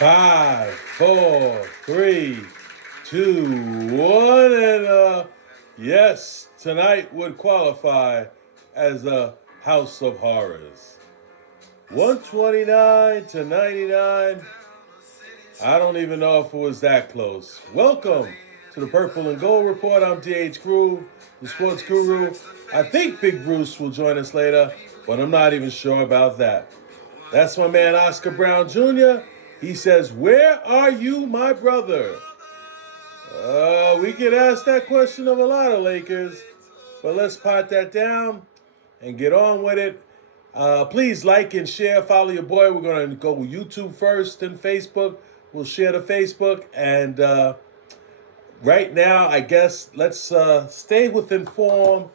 Five, four, three, two, one, and yes, tonight would qualify as a House of Horrors. 129 to 99. I don't even know if it was that close. Welcome to the Purple and Gold Report. I'm DH Groove, the sports guru. I think Big Bruce will join us later, but I'm not even sure about that. That's my man Oscar Brown Jr. He says, "Where are you, my brother?" We could ask that question of a lot of Lakers, but let's pot that down and get on with it. Please like and share. Follow your boy. We're going to go YouTube first, then Facebook. We'll share the Facebook. And right now, I guess let's stay within form.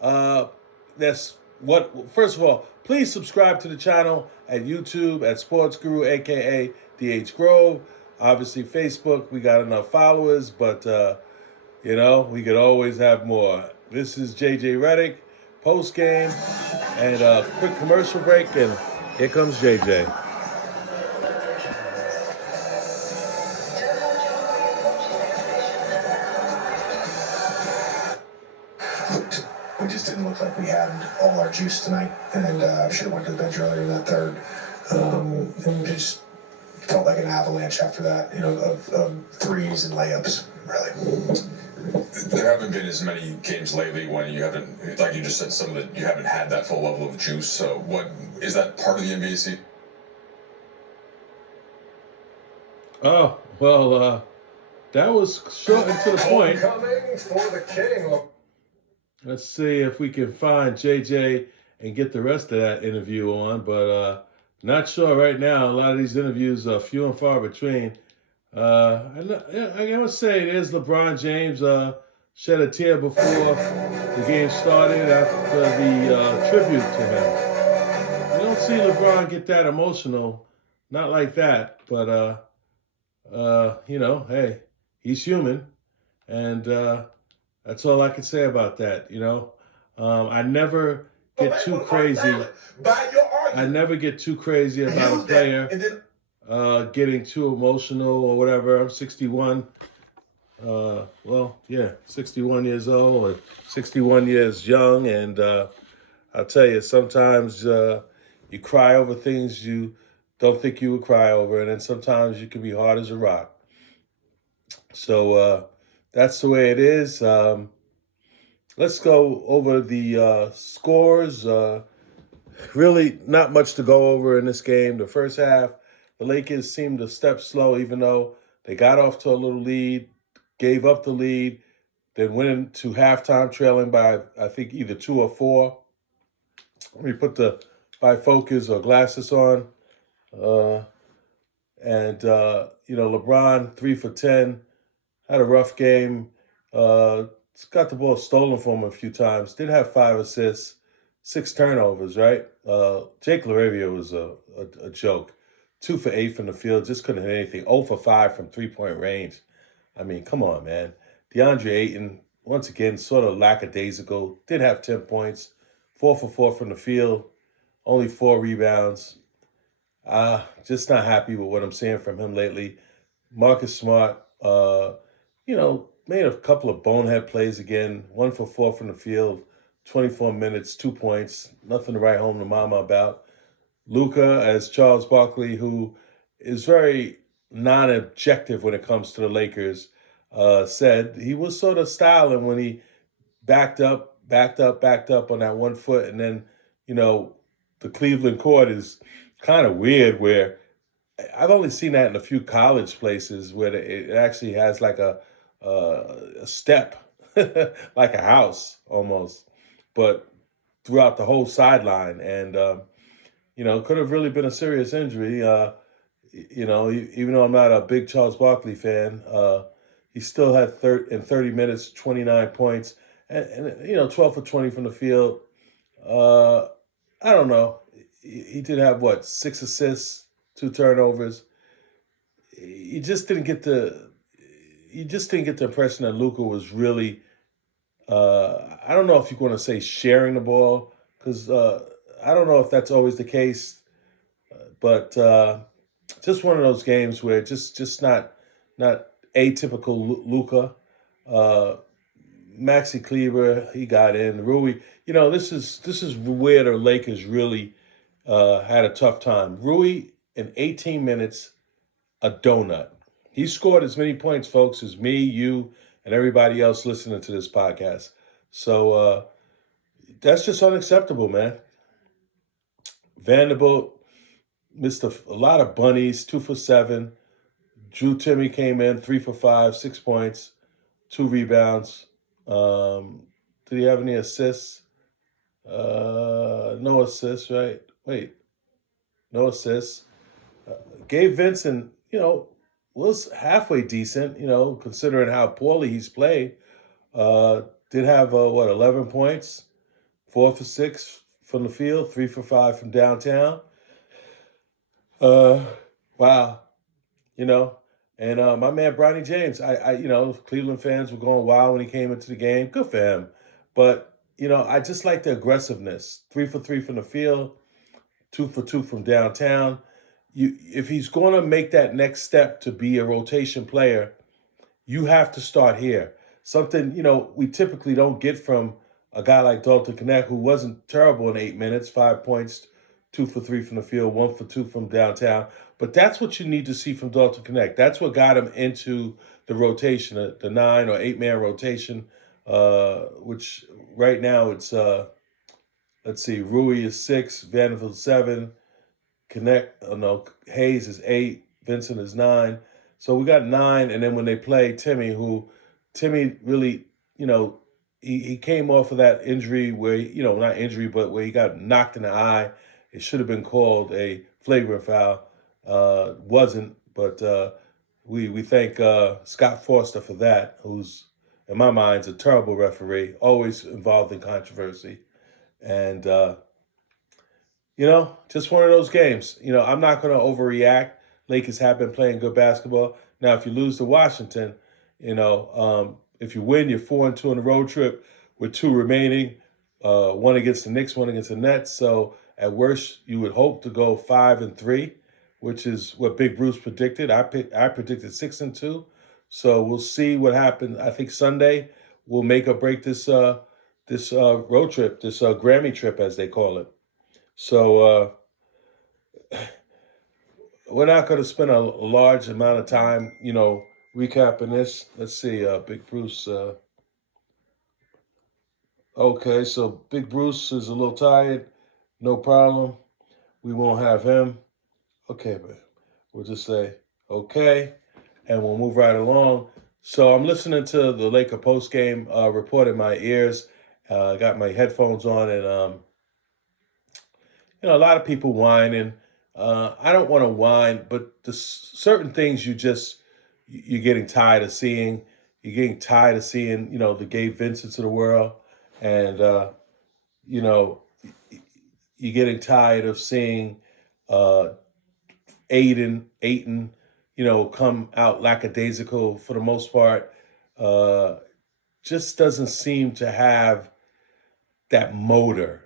That's what. First of all, please subscribe to the channel at YouTube at Sports Guru, aka DH Grove. Obviously, Facebook, we got enough followers, but we could always have more. This is JJ Redick, post game, and a quick commercial break, and here comes JJ. We just didn't look like we had all our juice tonight, and should have went to the bench earlier in that third. And just felt like an avalanche after that, of threes and layups, really. There haven't been as many games lately when you haven't, like you just said, you haven't had that full level of juice. So what is that part of the NBA season? Oh, well, that was short and to the point. Coming for the king. Let's see if we can find JJ and get the rest of that interview on, but not sure right now. A lot of these interviews are few and far between. I must say, there's LeBron James shed a tear before the game started after the tribute to him. You don't see LeBron get that emotional, not like that, but hey, he's human, and that's all I can say about that. I never get too crazy. I never get too crazy about a player getting too emotional or whatever. I'm 61. 61 years old or 61 years young, and I'll tell you, sometimes you cry over things you don't think you would cry over, and then sometimes you can be hard as a rock. So that's the way it is. Let's go over the scores. Really not much to go over in this game. The first half, the Lakers seemed to step slow, even though they got off to a little lead, gave up the lead, then went into halftime trailing by, I think, either 2 or 4. Let me put the bifocals or glasses on. LeBron, 3 for 10, had a rough game. Got the ball stolen from him a few times. Did have 5 assists, 6 turnovers, right? Jake LaRavia was a joke. 2 for 8 from the field, just couldn't hit anything. 0 for 5 from three-point range. I mean, come on, man. DeAndre Ayton, once again, sort of lackadaisical. Did have 10 points, 4 for 4 from the field, only 4 rebounds. Just not happy with what I'm seeing from him lately. Marcus Smart, made a couple of bonehead plays again. 1 for 4 from the field, 24 minutes, 2 points. Nothing to write home to mama about. Luka, as Charles Barkley, who is very non-objective when it comes to the Lakers, said he was sort of styling when he backed up on that 1 foot. And then, the Cleveland court is kind of weird, where I've only seen that in a few college places where it actually has like a step, like a house almost, but throughout the whole sideline. And, could have really been a serious injury. Even though I'm not a big Charles Barkley fan, he still had in 30 minutes, 29 points, and 12 for 20 from the field. I don't know. He did have 6 assists, 2 turnovers. You just didn't get the impression that Luka was really. I don't know if you want to say sharing the ball, because I don't know if that's always the case, but just one of those games where just not atypical Luca. Uh, Maxi Kleber, he got in. Rui, this is where the Lakers really had a tough time. Rui in 18 minutes, a donut. He scored as many points, folks, as me, you, and everybody else listening to this podcast. So that's just unacceptable, man. Vanderbilt missed a lot of bunnies, 2 for 7. Drew Timmy came in 3 for 5, 6 points, 2 rebounds. Did he have any assists? No assists, right? Wait, no assists. Gabe Vincent, was halfway decent, considering how poorly he's played. Did have 11 points, 4 for 6 from the field, 3 for 5 from downtown. Wow, you know. And my man Bronny James, Cleveland fans were going wild when he came into the game. Good for him. But, I just like the aggressiveness. 3 for 3 from the field, 2 for 2 from downtown. If he's going to make that next step to be a rotation player, you have to start here. Something, we typically don't get from a guy like Dalton Knecht, who wasn't terrible in 8 minutes, 5 points, 2 for 3 from the field, 1 for 2 from downtown. But that's what you need to see from Dalton Knecht. That's what got him into the rotation, the 9 or 8 man rotation, which right now it's, let's see, Rui is 6, Vanderbilt 7, Hayes is 8, Vincent is 9. So we got 9, and then when they play Timmy really, he came off of that injury where, not injury, but where he got knocked in the eye. It should have been called a flagrant foul. Wasn't, but we thank Scott Foster for that, who's, in my mind, is a terrible referee, always involved in controversy. And, just one of those games. I'm not going to overreact. Lakers have been playing good basketball. Now, if you lose to Washington, if you win, you're 4-2 on the road trip with 2 remaining, 1 against the Knicks, 1 against the Nets. So at worst, you would hope to go 5-3, which is what Big Bruce predicted. I predicted 6-2. So we'll see what happens. I think Sunday we'll make or break this road trip, this Grammy trip, as they call it. So we're not going to spend a large amount of time, recapping this. Let's see, Big Bruce. Okay, so Big Bruce is a little tired. No problem. We won't have him. Okay, but we'll just say okay, and we'll move right along. So I'm listening to the Laker postgame report in my ears. Got my headphones on, and a lot of people whining. I don't want to whine, but certain things you're getting tired of seeing. You're getting tired of seeing, the Gabe Vincents of the world, and you're getting tired of seeing Ayton, come out lackadaisical for the most part. Just doesn't seem to have that motor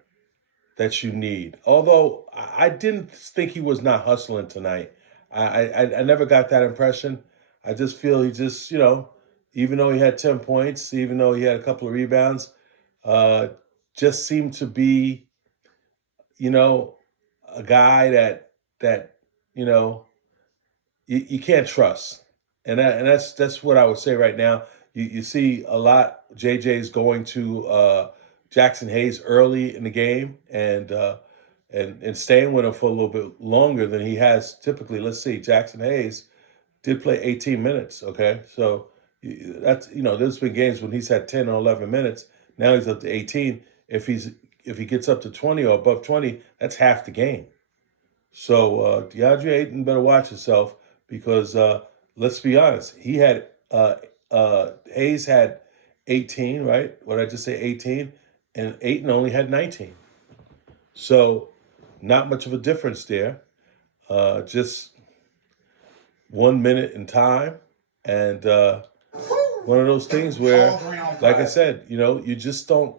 that you need. Although I didn't think he was not hustling tonight. I never got that impression. I just feel he just, even though he had 10 points, even though he had a couple of rebounds, just seemed to be, a guy that you can't trust. And that's what I would say right now. You see a lot. JJ's going to Jackson Hayes early in the game and staying with him for a little bit longer than he has typically. Let's see, Jackson Hayes did play 18 minutes. Okay, so that's there's been games when he's had 10 or 11 minutes. Now he's up to 18. If he gets up to 20 or above 20, that's half the game. So DeAndre Ayton better watch himself because let's be honest, he had Hayes had 18, right? What did I just say, 18? And Ayton only had 19. So not much of a difference there. Just 1 minute in time. And one of those things where, like I said, you just don't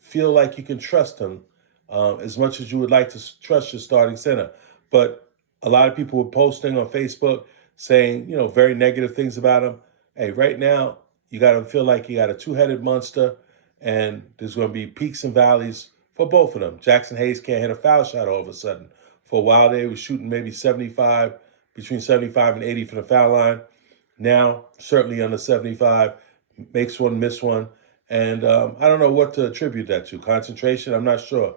feel like you can trust him as much as you would like to trust your starting center. But a lot of people were posting on Facebook saying, very negative things about him. Hey, right now, you got to feel like you got a two-headed monster, and there's going to be peaks and valleys for both of them. Jackson Hayes can't hit a foul shot all of a sudden. For a while there, he was shooting maybe between 75 and 80 from the foul line. Now, certainly under 75, makes one, miss one. And I don't know what to attribute that to. Concentration, I'm not sure.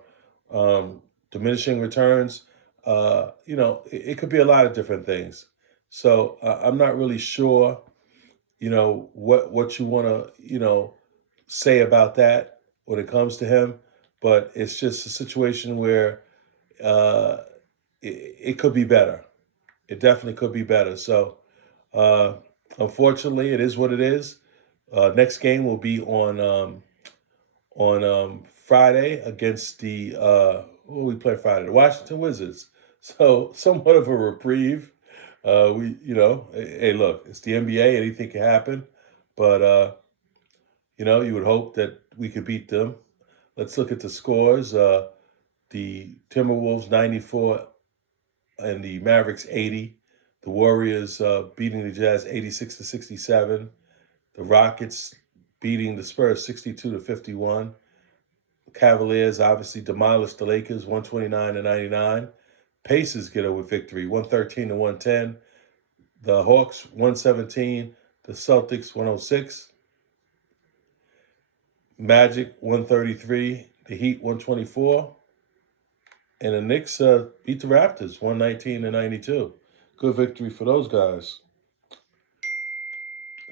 Diminishing returns, it could be a lot of different things. So I'm not really sure, what you want to, say about that when it comes to him. But it's just a situation where uh, it could be better. It definitely could be better. So uh, unfortunately, it is what it is. Next game will be on Friday against who we play Friday? The Washington Wizards. So somewhat of a reprieve. Hey, look, it's the NBA. Anything can happen, but you would hope that we could beat them. Let's look at the scores. The Timberwolves 94 and the Mavericks 80. The Warriors beating the Jazz 86-67. The Rockets beating the Spurs 62-51. The Cavaliers obviously demolished the Lakers 129-99. Pacers get a victory 113-110. The Hawks 117. The Celtics 106. Magic 133. The Heat 124. And the Knicks beat the Raptors 119-92. Good victory for those guys.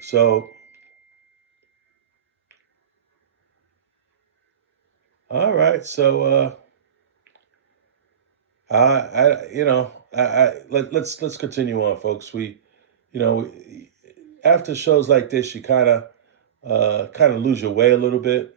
So, all right. So, let's continue on, folks. After shows like this, you kind of lose your way a little bit.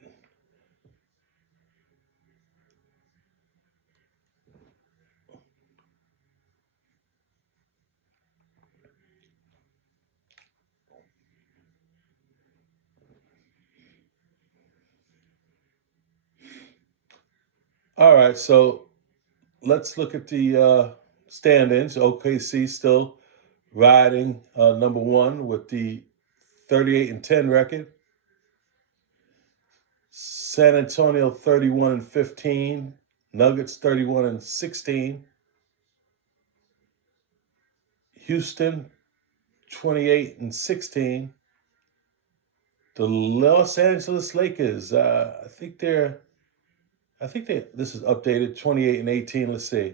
All right. So let's look at the stand-ins. OKC still riding number one with the 38-10 record. San Antonio 31-15. Nuggets 31-16. Houston 28-16. The Los Angeles Lakers, I think this is updated 28-18. Let's see.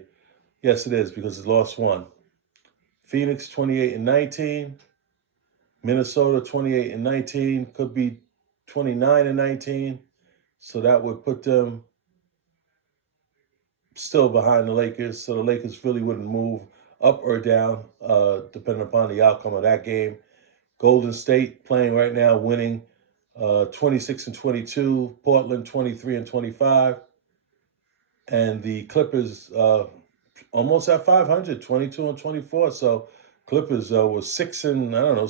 Yes, it is because it lost one. Phoenix 28-19. Minnesota 28-19. Could be 29-19. So that would put them still behind the Lakers. So the Lakers really wouldn't move up or down, depending upon the outcome of that game. Golden State playing right now, winning 26-22. Portland 23-25. And the Clippers almost at 500, 22-24. So Clippers was 17 or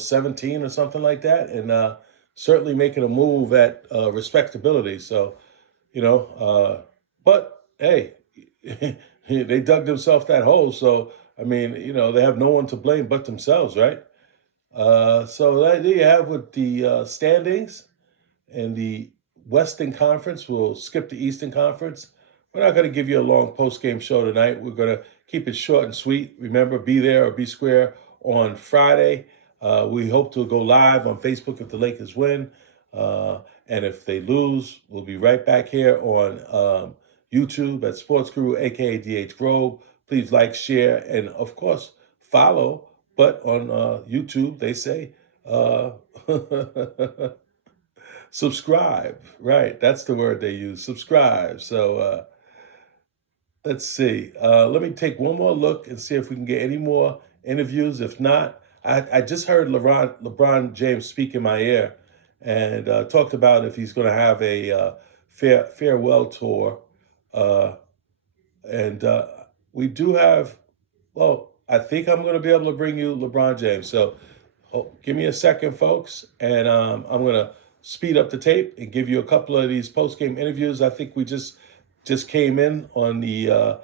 something like that, and certainly making a move at respectability. So, but hey, they dug themselves that hole. So I mean, they have no one to blame but themselves, right? So there you have with the standings and the Western Conference. We'll skip the Eastern Conference. We're not going to give you a long post-game show tonight. We're going to keep it short and sweet. Remember, be there or be square on Friday. We hope to go live on Facebook if the Lakers win. And if they lose, we'll be right back here on YouTube at Sports Guru, a.k.a. DH Grove. Please like, share, and, of course, follow. But on YouTube, they say subscribe. Right, that's the word they use, subscribe. So let's see. Let me take one more look and see if we can get any more interviews. If not, I just heard LeBron James speak in my ear and talked about if he's going to have a farewell tour. And we do have, I think I'm going to be able to bring you LeBron James. So give me a second, folks, and I'm going to speed up the tape and give you a couple of these post-game interviews. I think we just came in on the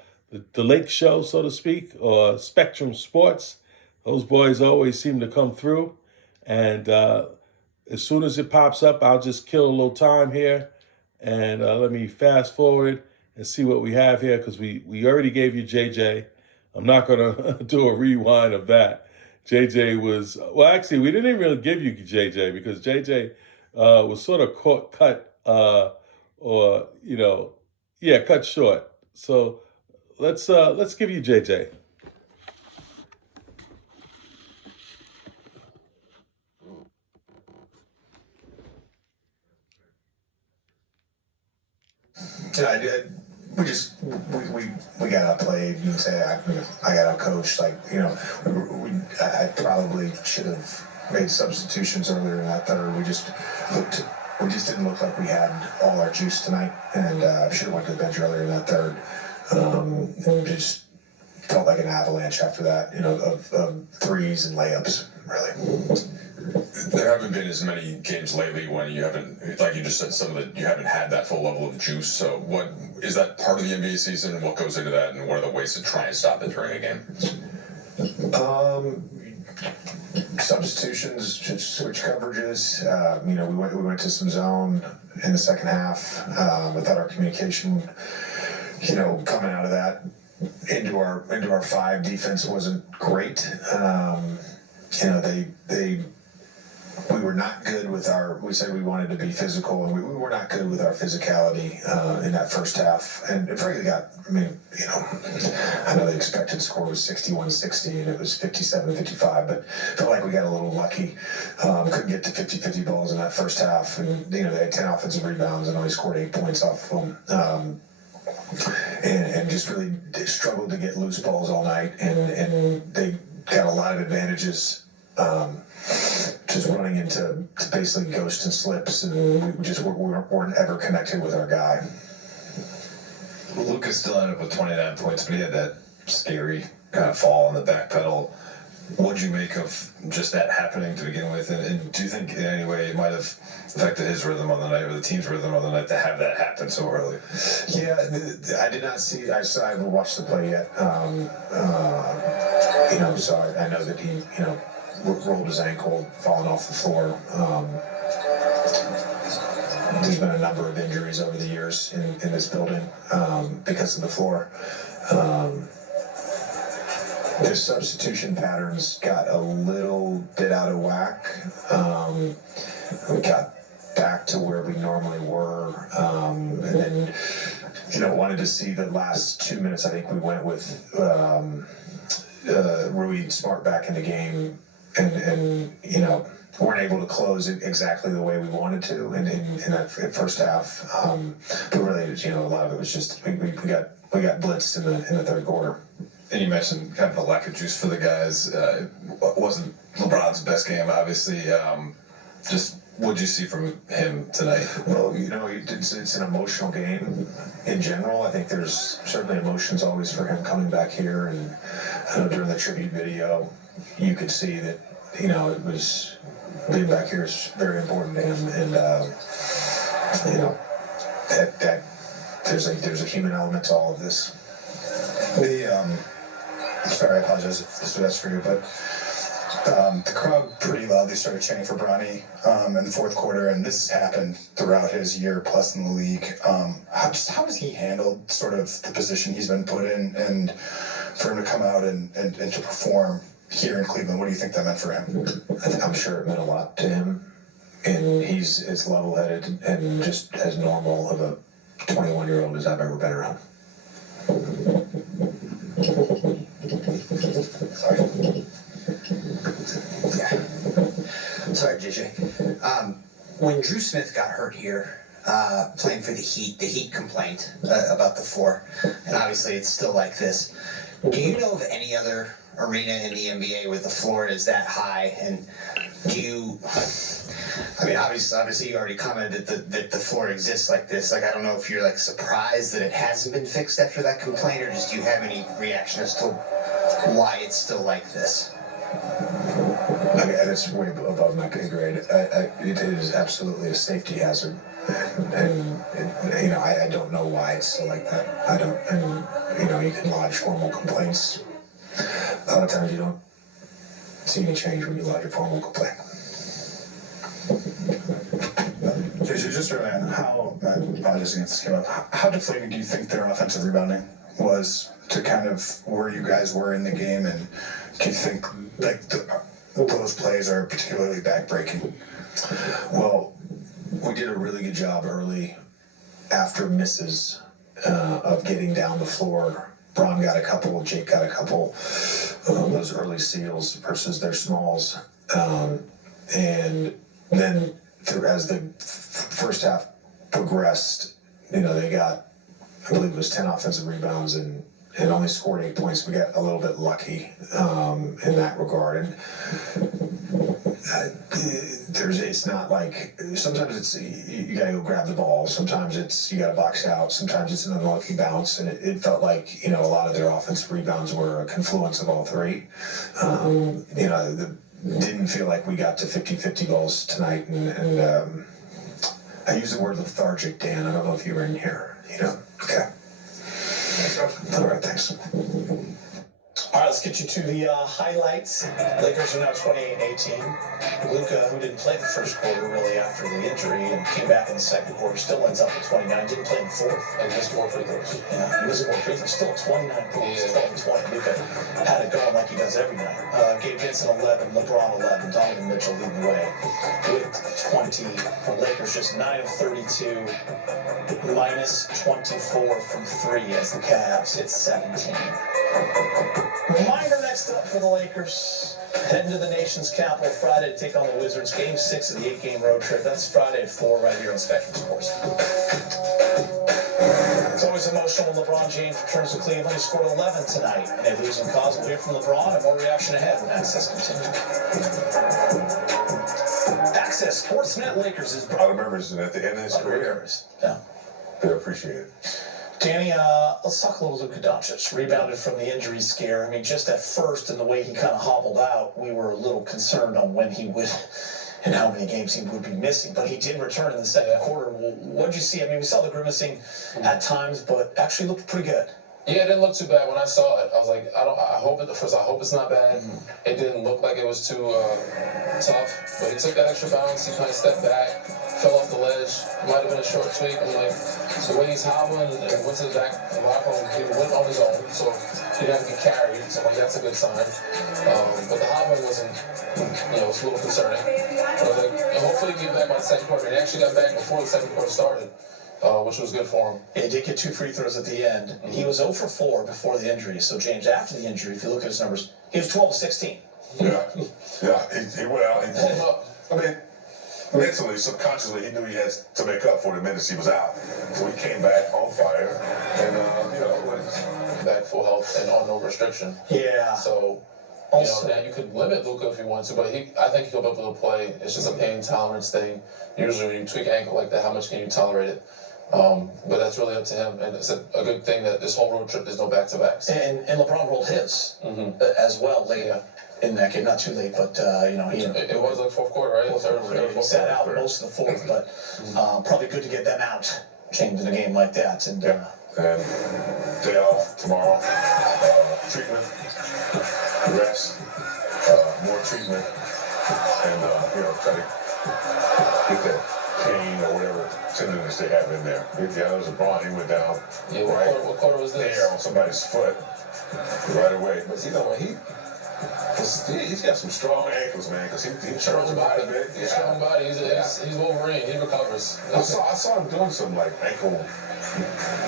the Lake Show, so to speak, or Spectrum Sports. Those boys always seem to come through. And as soon as it pops up, I'll just kill a little time here. And let me fast forward and see what we have here, because we already gave you JJ. I'm not going to do a rewind of that. JJ was, well, actually, we didn't even really give you JJ because JJ was sort of cut cut short. So let's give you JJ. Yeah, we got outplayed. You can say I got outcoached. I probably should have made substitutions earlier in that third. We just didn't look like we had all our juice tonight, and should have went to the bench earlier in that third. And just felt like an avalanche after that. Of threes and layups, really. There haven't been as many games lately when you haven't, like you just said, you haven't had that full level of juice. So what is that part of the NBA season? What goes into that, and what are the ways to try and stop it during a game? Substitutions, just switch coverages. We went to some zone in the second half. I thought our communication, coming out of that into our five defense wasn't great. We were not good with we said we wanted to be physical, and we were not good with our physicality in that first half. And it frankly I know the expected score was 61-60, and it was 57-55, but felt like we got a little lucky. Couldn't get to 50-50 balls in that first half, and they had 10 offensive rebounds and only scored 8 points off of them. And just really struggled to get loose balls all night, and they got a lot of advantages. Just running into basically ghost and slips, and we just weren't ever connected with our guy. Lucas still ended up with 29 points, but he had that scary kind of fall on the back pedal. What'd you make of just that happening to begin with? And do you think in any way it might have affected his rhythm on the night, or the team's rhythm on the night, to have that happen so early? Yeah, I did not see. I haven't watched the play yet. So I know that he, rolled his ankle, falling off the floor. There's been a number of injuries over the years in this building because of the floor. The substitution patterns got a little bit out of whack. We got back to where we normally were, and then wanted to see the last 2 minutes. I think we went with Rui Smart back in the game, and weren't able to close it exactly the way we wanted to in that first half. But really, a lot of it was just we got blitzed in the third quarter. And you mentioned kind of the lack of juice for the guys. It wasn't LeBron's best game, obviously. Just what'd you see from him tonight? Well, it's an emotional game in general. I think there's certainly emotions always for him coming back here, and I know during the tribute video, you could see that it was being back here is very important to him, and that there's a human element to all of this. Sorry, I apologize if this was for you, but the crowd pretty loudly started chanting for Bronny in the fourth quarter, and this has happened throughout his year plus in the league. How has he handled sort of the position he's been put in, and for him to come out and to perform here in Cleveland? What do you think that meant for him? I'm sure it meant a lot to him, and he's as level-headed and just as normal of a 21-year-old as I've ever been around. Sorry, JJ. When Drew Smith got hurt here, playing for the Heat complained about the floor, and obviously it's still like this. Do you know of any other arena in the NBA where the floor is that high? And obviously you already commented that the floor exists like this. I don't know if you're surprised that it hasn't been fixed after that complaint, or just do you have any reaction as to why it's still like this? That's way above my pay grade. It is absolutely a safety hazard, and I don't know why it's still like that. I don't, and you can lodge formal complaints. A lot of times you don't see any change when you lodge a formal complaint. Just early on, how, apologies against this came up, how deflating do you think their offensive rebounding was to kind of where you guys were in the game, and do you think like those plays are particularly backbreaking? Well, we did a really good job early after misses of getting down the floor. Braun got a couple, Jake got a couple, those early seals versus their smalls. And then as the first half progressed, they got, I believe it was 10 offensive rebounds and only scored 8 points. We got a little bit lucky in that regard. And it's not like, sometimes it's you gotta go grab the ball, sometimes it's you gotta box out, sometimes it's an unlucky bounce, and it felt like a lot of their offensive rebounds were a confluence of all three. Didn't feel like we got to 50-50 goals tonight, and I use the word lethargic, Dan. I don't know if you were in here. Okay. All right, thanks. All right, let's get you to the highlights. Lakers are now 28-18. Luka, who didn't play the first quarter really after the injury and came back in the second quarter, still ends up with 29. Didn't play in the fourth. And missed 4 free throws. Yeah, he missed 4 free throws. Still 29 points, 12 and 20. Luka had it going like he does every night. Gabe Vincent 11, LeBron 11, Donovan Mitchell leading the way with 20. The Lakers just 9 of 32, minus 24 from 3 as the Cavs hit 17. Reminder next up for the Lakers. Heading to the nation's capital Friday to take on the Wizards. Game 6 of the 8-game road trip. That's Friday at 4 right here on Spectrum Sports. It's always emotional when LeBron James returns to Cleveland. He scored 11 tonight in a losing cause. We'll hear from LeBron and more reaction ahead when Access continues. Access Sportsnet Lakers is a lot of members at the end of his career. Yeah. They appreciate it. Danny, let's talk a little Luka Doncic. Rebounded from the injury scare. I mean, just at first, and the way he kind of hobbled out, we were a little concerned on when he would and how many games he would be missing. But he did return in the second quarter. What did you see? I mean, we saw the grimacing at times, but actually looked pretty good. Yeah, it didn't look too bad when I saw it. I was like, I hope it's not bad. It didn't look like it was too tough, but he took that extra bounce. He kind of stepped back, fell off the ledge. Might have been a short tweak. I'm like, the way he's hobbling and went to the back of the locker room, he went on his own, so he didn't have to get carried. So I'm like, that's a good sign. But the hobbling wasn't, it was a little concerning. But hopefully he get back by the second quarter. He actually got back before the second quarter started. Which was good for him. Yeah, he did get 2 free throws at the end. Mm-hmm. He was 0 for 4 before the injury. So, James, after the injury, if you look at his numbers, he was 12 of 16. Yeah. He went out. He pulled him up. I mean, mentally, subconsciously, he knew he had to make up for the minutes he was out. So he came back on fire, and went back full health and on no restriction. Yeah. So. Also, now you could limit Luka if you want to, but I think he'll be able to play. It's just a pain tolerance thing. Usually when you tweak an ankle like that, how much can you tolerate it? But that's really up to him, and it's a good thing that this whole road trip there's no back-to-backs. And LeBron rolled his as well late in that game. Not too late, but it was like fourth quarter, right? He sat out most of the fourth, but probably good to get them out, changing a game like that. And and day off tomorrow, treatment, rest, more treatment, and try to get that pain or whatever tenderness they have in there. Yeah, there was a Braun, he went down what quarter was this? there on somebody's foot right away. But he's got some strong ankles, man, because he strong body. Yeah. Strong body. He's Wolverine. He recovers. I saw him doing some ankle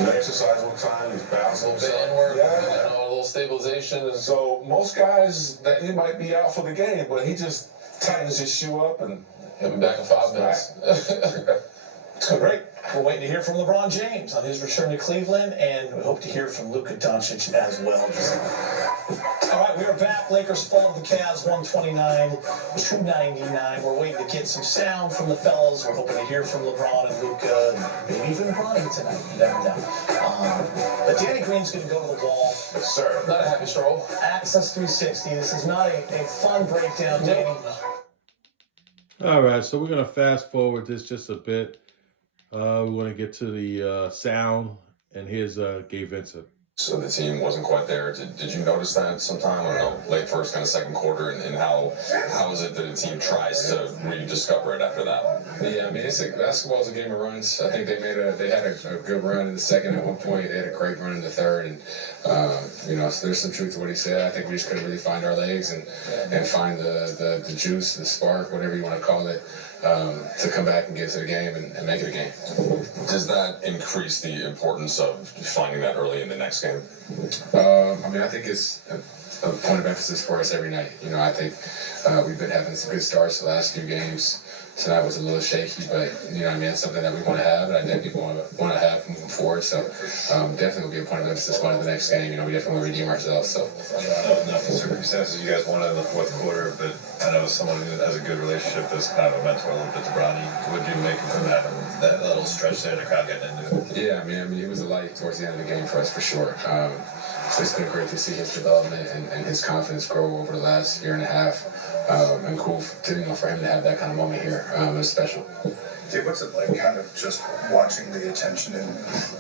exercise one time. He's bouncing. A little bit inward, a little stabilization. So most guys, that he might be out for the game, but he just tightens his shoe up and he'll be back in 5 minutes. So great. We're waiting to hear from LeBron James on his return to Cleveland, and we hope to hear from Luka Doncic as well. All right, we are back. Lakers fall to the Cavs, 129-299. We're waiting to get some sound from the fellas. We're hoping to hear from LeBron and Luka, and maybe even Bronny tonight. You never know. But Danny Green's going to go to the wall. Yes, sir. Not a happy stroll. Access 360. This is not a fun breakdown, Danny. All right, so we're going to fast forward this just a bit. We want to get to the sound, and here's Gabe Vincent. So the team wasn't quite there. Did you notice that sometime? I don't know, late first, kind of second quarter, and how is it that a team tries to rediscover it after that? Yeah, I mean, basketball is a game of runs. I think they had a good run in the second at one point. They had a great run in the third, and so there's some truth to what he said. I think we just couldn't really find our legs and find the juice, the spark, whatever you want to call it, to come back and get to the game and make it a game. Does that increase the importance of finding that early in the next game? I think it's a point of emphasis for us every night. I think we've been having some good starts the last few games. Tonight was a little shaky, but it's something that we want to have, and I think people want to have moving forward. So definitely will be a point of emphasis going to the next game. We definitely want to redeem ourselves. So Not the circumstances you guys wanted in the fourth quarter, but I know someone who has a good relationship is kind of a mentor a little bit to Bronny. What do you make of that little stretch there, the crowd getting into it? Yeah, he was a light towards the end of the game for us for sure. So it's been great to see his development and his confidence grow over the last year and a half. And cool for him to have that kind of moment here. It's special. Dude, what's it like kind of just watching the attention and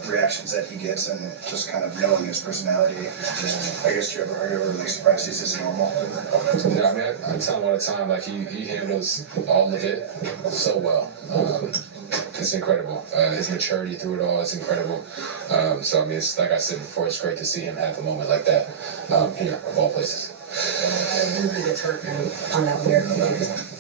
reactions that he gets and just kind of knowing his personality? I guess are you ever like surprised he's this normal? Yeah, I tell him all the time, like he handles all of it so well. It's incredible. His maturity through it all is incredible. It's like I said before, it's great to see him have a moment like that here, of all places. He gets hurt on that weird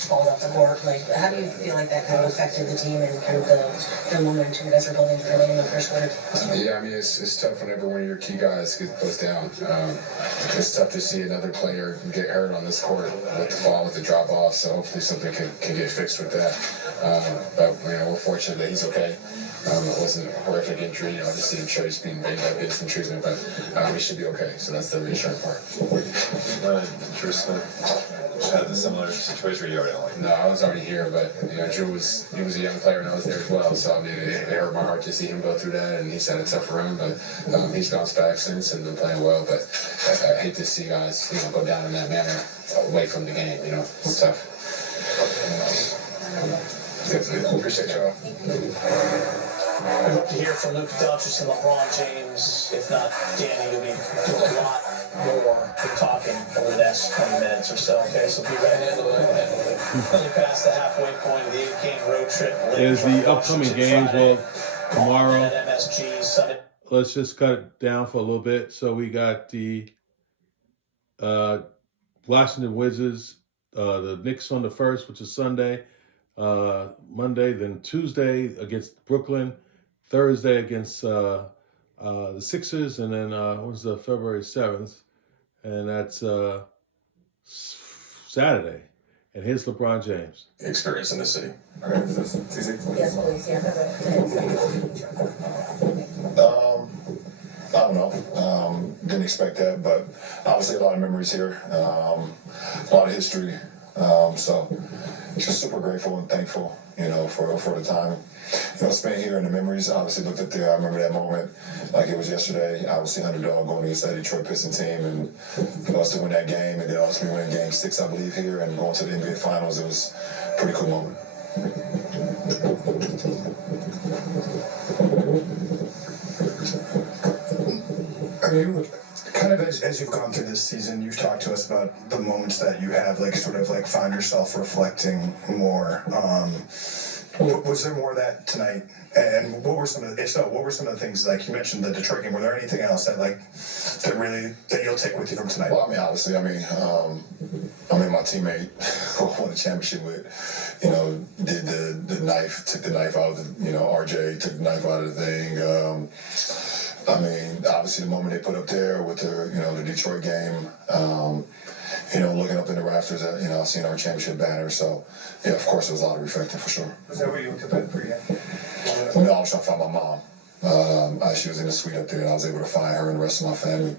ball off the court. How do you feel like that kind of affected the team and kind of the momentum you guys are building early in the first quarter? Yeah, it's tough whenever one of your key guys goes down. It's tough to see another player get hurt on this court with the fall, with the drop off. So hopefully something can get fixed with that. But we're fortunate that he's okay. It wasn't a horrific injury. Obviously, I'm sure he's being banged up, getting some treatment, but he should be okay. So that's the reassuring part. Drew Smith had a similar situation where you already like. No, I was already here, but Drew was a young player and I was there as well. So it hurt my heart to see him go through that, and he's had a tough run, but he's bounced back since and been playing well. But I hate to see guys go down in that manner away from the game. It's tough. Appreciate y'all. I'd love to hear from Luka Doncic and LeBron James. If not, Danny, you'll be doing a lot more talking over the next 20 minutes or so. Okay, so be ready. Only past the halfway point of the 8-game road trip. Is the upcoming games, tomorrow. At MSG Sunday. Let's just cut it down for a little bit. So we got the Washington Wizards, the Knicks on the 1st, which is Sunday. Monday, then Tuesday against Brooklyn, Thursday against the Sixers, and then what's the February 7th, and that's Saturday. And here's LeBron James. Experience in the city. Okay, is this easy? Yes, please. Yeah, I don't know. Didn't expect that, but obviously a lot of memories here, a lot of history. So just super grateful and thankful, for the time, spent here and the memories. Obviously looked up there. I remember that moment like it was yesterday. Obviously underdog going against that Detroit Pistons team and for us to win that game and then ultimately winning game 6, I believe, here and going to the NBA Finals. It was a pretty cool moment. Are you kind of as you've gone through this season, you've talked to us about the moments that you have, find yourself reflecting more. Was there more of that tonight? And what were some of the things, like you mentioned the Detroit game? Were there anything else that you'll take with you from tonight? Well, obviously, my teammate who won the championship with, did the knife, took the knife out of the, RJ took the knife out of the thing. Obviously the moment they put up there with the Detroit game, looking up in the rafters at, seeing our championship banner. So, yeah, of course, there was a lot of reflecting for sure. Was that where you went to bed pregame? No, I was trying to find my mom. She was in the suite up there, and I was able to find her and the rest of my family.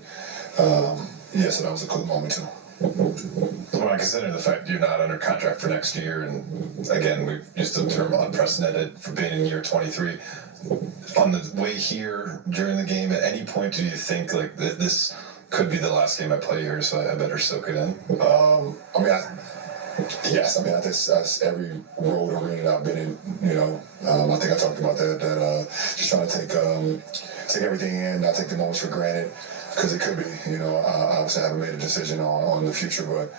So that was a cool moment, too. When I consider the fact you're not under contract for next year, and again, we used the term unprecedented for being in year 23. On the way here during the game, at any point do you think that this could be the last game I play here, so I better soak it in? Yes, I mean, I think that's every road arena I've been in, you know, I think I talked about that just trying to take everything in, not take the moments for granted, because it could be, you know, obviously I haven't made a decision on the future, but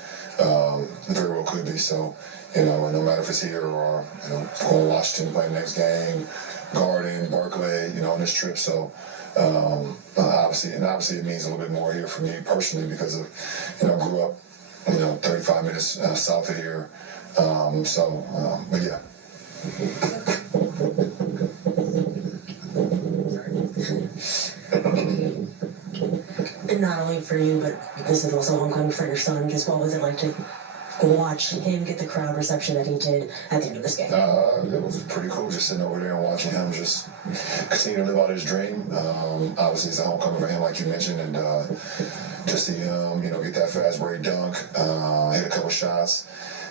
it very well could be. So, you know, no matter if it's here or, you know, going to Washington, play the next game, Garden, Barclay, you know, on this trip. So, obviously it means a little bit more here for me personally because of, you know, grew up, you know, 35 minutes south of here. But yeah. And not only for you, but this is also homecoming for your son. Just what was it like to watch him get the crowd reception that he did at the end of this game? It was pretty cool just sitting over there and watching him just continue to live out his dream. Obviously, it's a homecoming for him, like you mentioned, and just to you know, get that fast break dunk, hit a couple shots,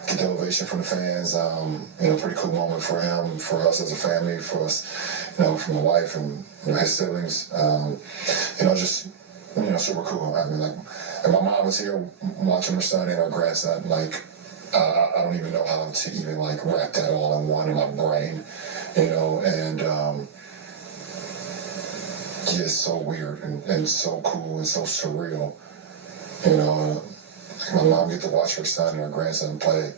get the ovation from the fans. You know, pretty cool moment for him, for us as a family, for us, you know, for my wife and, you know, his siblings. You know, just, you know, super cool. I mean, like, and my mom was here watching her son and her grandson. Like, I don't even know how to even like wrap that all in one in my brain, you know. And yeah, it's so weird and so cool and so surreal, you know. My mom get to watch her son and her grandson play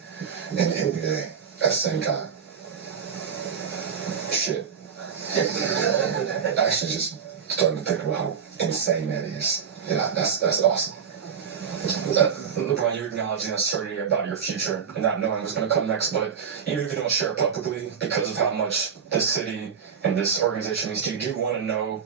in the NBA at the same time. Shit. Actually, just starting to think about how insane that is. Yeah, that's awesome. LeBron, you acknowledge the uncertainty about your future and not knowing what's going to come next, but even if you don't share it publicly, because of how much this city and this organization means to you, do you want to know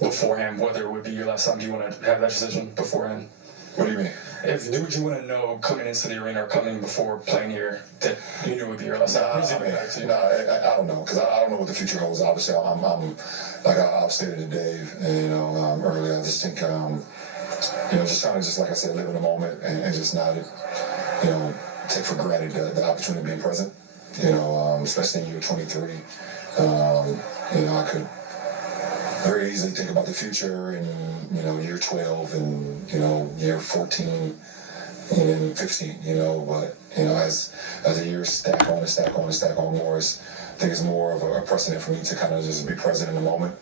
beforehand whether it would be your last time? Do you want to have that decision beforehand? What do you mean? Would you want to know coming into the arena or coming before playing here that you knew it would be your last time? I don't know, because I don't know what the future holds. Obviously, I'm like I've stated to Dave, and, you know, earlier. I just think, you know, just trying to, just like I said, live in the moment and just not, you know, take for granted the opportunity of being present. You know, especially in year 23. You know, I could very easily think about the future in, you know, year 12 and, you know, year 14 and 15, you know, but, you know, as the years stack on and stack on and stack on more, I think it's more of a precedent for me to kind of just be present in the moment.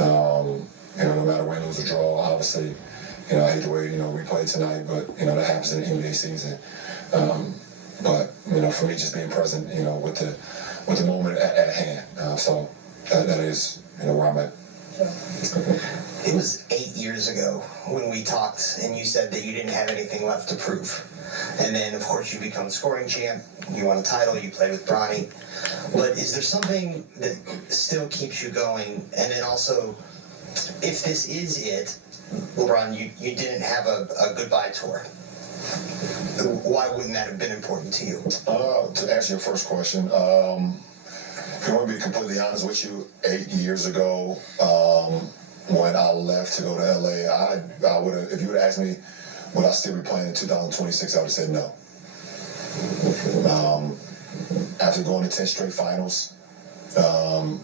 You know, no matter win, lose, or draw, obviously, you know, I hate the way, you know, we played tonight, but, you know, that happens in the NBA season. But, you know, for me, just being present, you know, with the moment at hand. So that is, you know, where I'm at. It was 8 years ago when we talked and you said that you didn't have anything left to prove. And then, of course, you become scoring champ, you won a title, you played with Bronny. But is there something that still keeps you going? And then also, if this is it, LeBron, you didn't have a goodbye tour. Why wouldn't that have been important to you? To answer your first question, if I want to be completely honest with you, 8 years ago, when I left to go to LA, I would have, if you would have asked me, would I still be playing in 2026, I would have said no. After going to 10 straight finals, or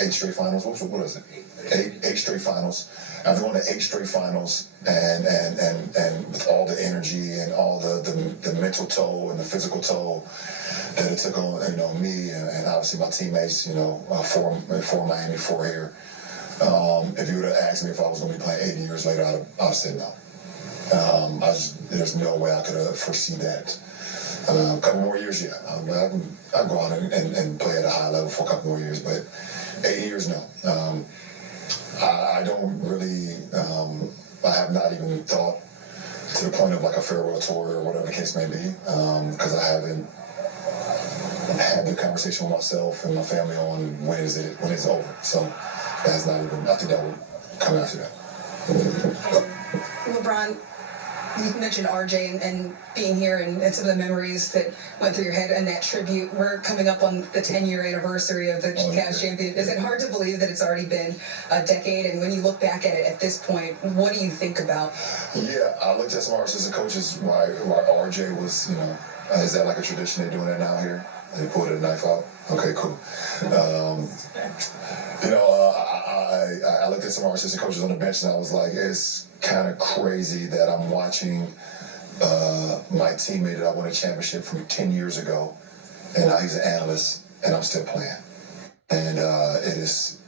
8 straight finals, what is it? 8 straight finals. After going to 8 straight finals and with all the energy and all the mental toll and the physical toll that it took on, you know, me and obviously my teammates, you know, for Miami, for here. If you would have asked me if I was going to be playing 80 years later, I'd have said no. There's no way I could have foreseen that. A couple more years, yeah. I'd go on and play at a high level for a couple more years, but 8 years, no. I don't really, I have not even thought to the point of like a farewell tour or whatever the case may be, because I haven't had the conversation with myself and my family on when is it's over. So that's not even, I think that would come after that. LeBron, you mentioned RJ and being here and some of the memories that went through your head and that tribute. We're coming up on the 10-year anniversary of the Cavs champion. Is it hard to believe that it's already been a decade? And when you look back at it at this point, what do you think about? Yeah, I looked at some of our assistant coaches why RJ was, you know, is that like a tradition they're doing that now here? They pulled a knife out? Okay, cool. You know, I looked at some of our assistant coaches on the bench and I was like, it's kind of crazy that I'm watching my teammate that I won a championship from 10 years ago, and now he's an analyst, and I'm still playing. And it is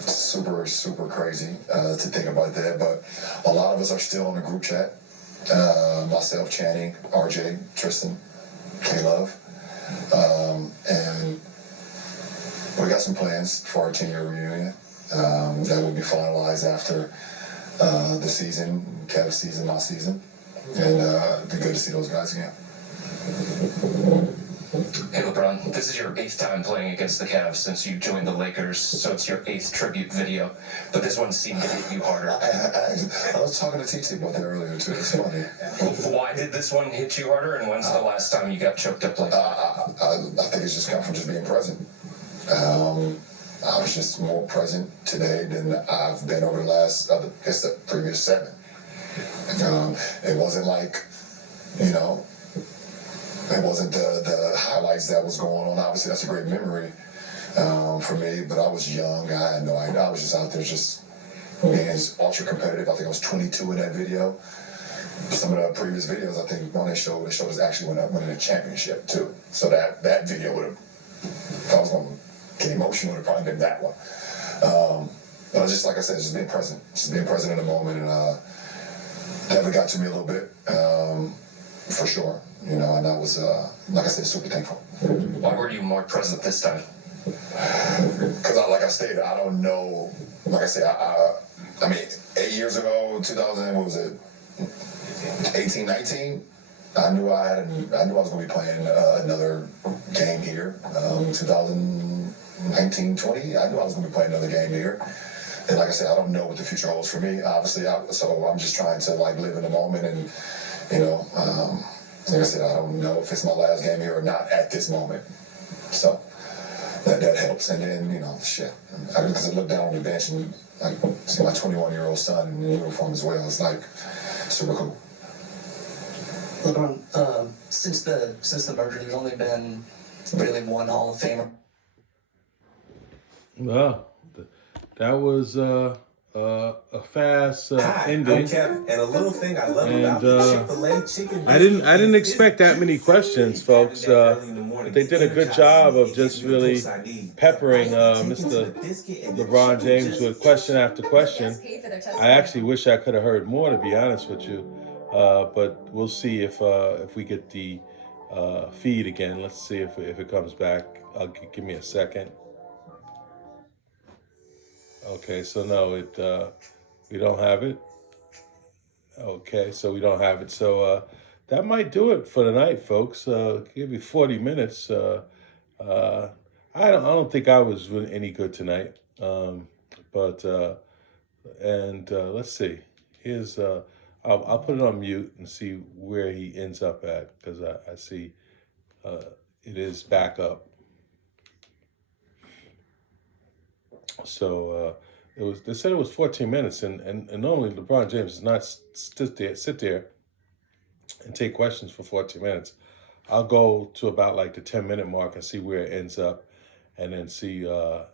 super, super crazy to think about that. But a lot of us are still on the group chat. Myself, Channing, RJ, Tristan, K-Love. And we got some plans for our 10-year reunion that will be finalized after the season, Kev's season, my season. And it'd be good to see those guys again. Hey LeBron, this is your 8th time playing against the Cavs since you joined the Lakers, so it's your 8th tribute video, but this one seemed to hit you harder. I was talking to TT about that earlier too, it's funny. Why did this one hit you harder, and when's the last time you got choked up like that? I think it's just come from just being present. I was just more present today than I've been over the last, I guess the previous 7. It wasn't like, you know, it wasn't the highlights that was going on. Obviously, that's a great memory for me, but I was young. I had no idea. I was just out there just being ultra competitive. I think I was 22 in that video. Some of the previous videos, I think one they showed us actually winning a championship too. So that video would have, if I was going to get emotional, it would have probably been that one. But just like I said, just being present in the moment, and definitely got to me a little bit, for sure. You know, and I was, like I said, super thankful. Why were you more present this time? Because, like I stated, I don't know. Like I said, I mean, 8 years ago, 2000, what was it, 18, 19? I knew I was going to be playing another game here. 2019, 20, I knew I was going to be playing another game here. And like I said, I don't know what the future holds for me, obviously. So I'm just trying to like live in the moment, and you know, like I said, I don't know if it's my last game here or not at this moment. So that helps. And then, you know, shit. Because I look down on the bench and like see my 21-year-old son in the uniform as well. It's like super cool. LeBron, since the merger, there's only been really one Hall of Famer. Well, that was a fast ending. I'm Kev, and a little thing I love about Chick-fil-A chicken. I didn't expect that many questions, folks. They did a good job of just really peppering Mr. LeBron James with question after question. I actually wish I could have heard more, to be honest with you. But we'll see if we get the feed again. Let's see if it comes back. Give me a second. Okay, so no, we don't have it. Okay, so we don't have it. So that might do it for tonight, folks. Give me 40 minutes. I don't think I was really any good tonight. But let's see. Here's I'll put it on mute and see where he ends up at, because I see it is back up. So they said it was 14 minutes, and normally LeBron James does not sit there and take questions for 14 minutes. I'll go to about like the 10-minute mark and see where it ends up, and then see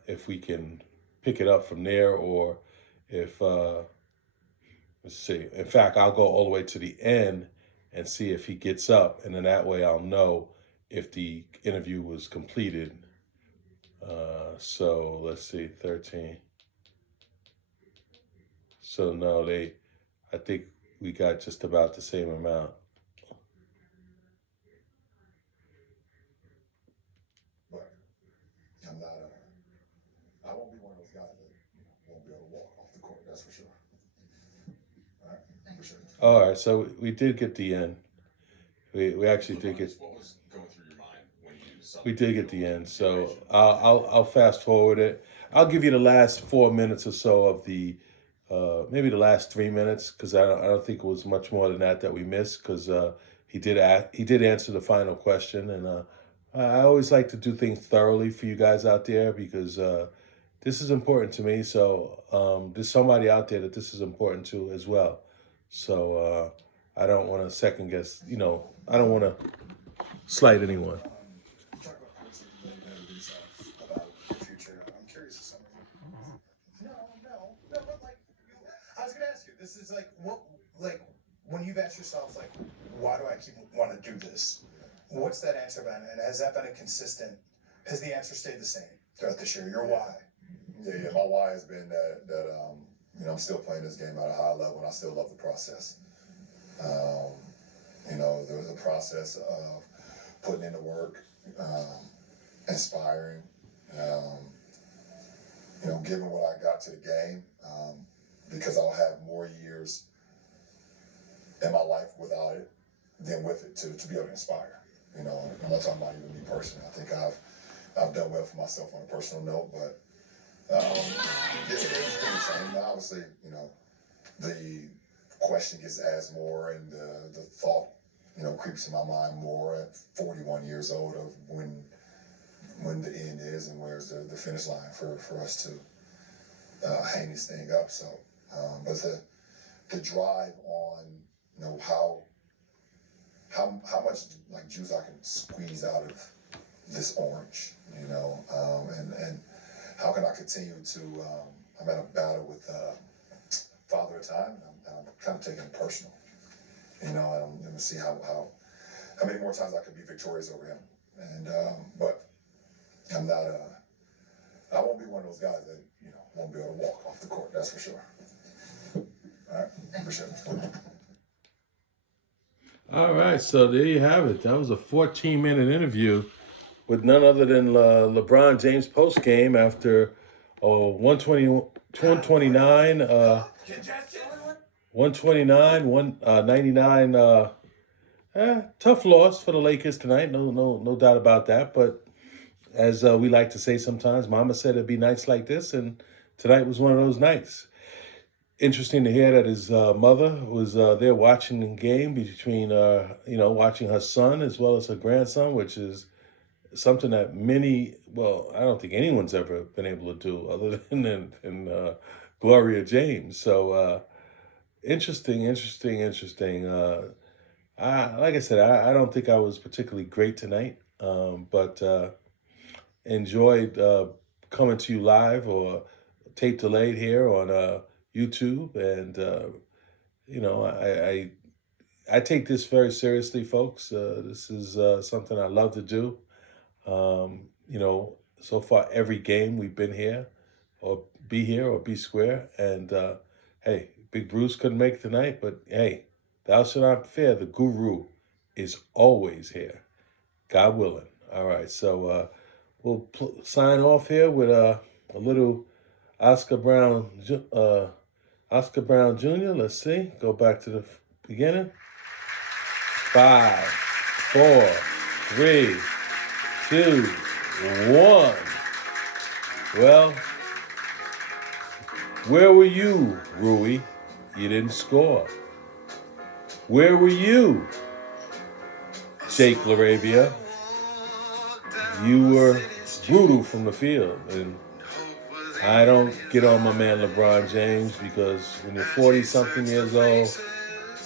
if we can pick it up from there, or if let's see. In fact, I'll go all the way to the end and see if he gets up, and then that way I'll know if the interview was completed. So let's see, 13. So no, I think we got just about the same amount. But I'm not, I won't be one of those guys that won't be able to walk off the court, that's for sure. All right, for sure. All right, so we did get the end. We actually did get. What was going through your mind when you saw? We did get the end, so I'll fast forward it. I'll give you the last 4 minutes or so of the, maybe the last 3 minutes, because I don't think it was much more than that we missed, because he did answer the final question, and I always like to do things thoroughly for you guys out there, because this is important to me. So there's somebody out there that this is important to as well. So I don't want to second guess. You know, I don't want to slight anyone. No, but like, I was gonna ask you. This is like what, like when when you've asked yourself, like, why do I keep want to do this? What's that answer been? And has that been a consistent, has the answer stayed the same throughout this year? Your why? Yeah. My why has been that you know, I'm still playing this game at a high level, and I still love the process. You know, the process of putting in the work, inspiring, you know, giving what I got to the game, because I'll have more years in my life without it than with it to be able to inspire. You know, I'm not talking about even me personally. I think I've done well for myself on a personal note, but it's been the same. Now, obviously, you know, the question gets asked more, and the thought, you know, creeps in my mind more at 41 years old of when the end is and where's the finish line for us to hang this thing up. So, but the drive on, you know, how much like juice I can squeeze out of this orange, you know, and how can I continue to, I'm at a battle with Father of Time, and I'm kind of taking it personal, you know, and I'm going to see how many more times I can be victorious over him. And, but I'm not, I won't be one of those guys that, you know, won't be able to walk off the court, that's for sure. All right, appreciate it. All right, so there you have it. That was a 14-minute interview with none other than LeBron James post-game after 129, 199. Tough loss for the Lakers tonight. No doubt about that. But as we like to say sometimes, Mama said it'd be nights like this, and tonight was one of those nights. Interesting to hear that his mother was there watching the game between, watching her son as well as her grandson, which is something that I don't think anyone's ever been able to do other than Gloria James. So interesting. Like I said, I don't think I was particularly great tonight, but enjoyed coming to you live or tape delayed here on YouTube. And, I take this very seriously, folks. This is something I love to do. So far every game we've been here or be square. And hey, Big Bruce couldn't make it tonight, but hey, thou shalt not fear, the guru is always here, God willing. All right, so we'll sign off here with a little Oscar Brown Jr. Let's see, go back to the beginning. 5, 4, 3, 2, 1. Well, where were you, Rui? You didn't score. Where were you, Jake LaRavia? You were brutal from the field. And I don't get on my man LeBron James because when you're 40-something years old,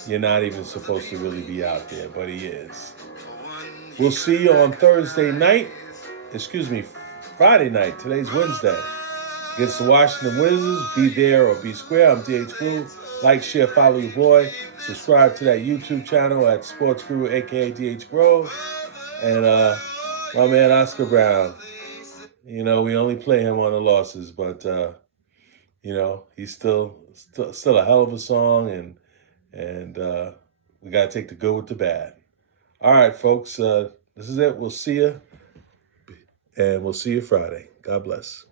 you're not even supposed to really be out there, but he is. We'll see you on Friday night. Today's Wednesday. Against the Washington Wizards. Be there or be square. I'm DH Guru. Like, share, follow your boy. Subscribe to that YouTube channel at Sports Guru, a.k.a. DH Grove. And my man Oscar Brown. You know, we only play him on the losses, but, he's still a hell of a song, and we got to take the good with the bad. All right, folks, this is it. We'll see you, and we'll see you Friday. God bless.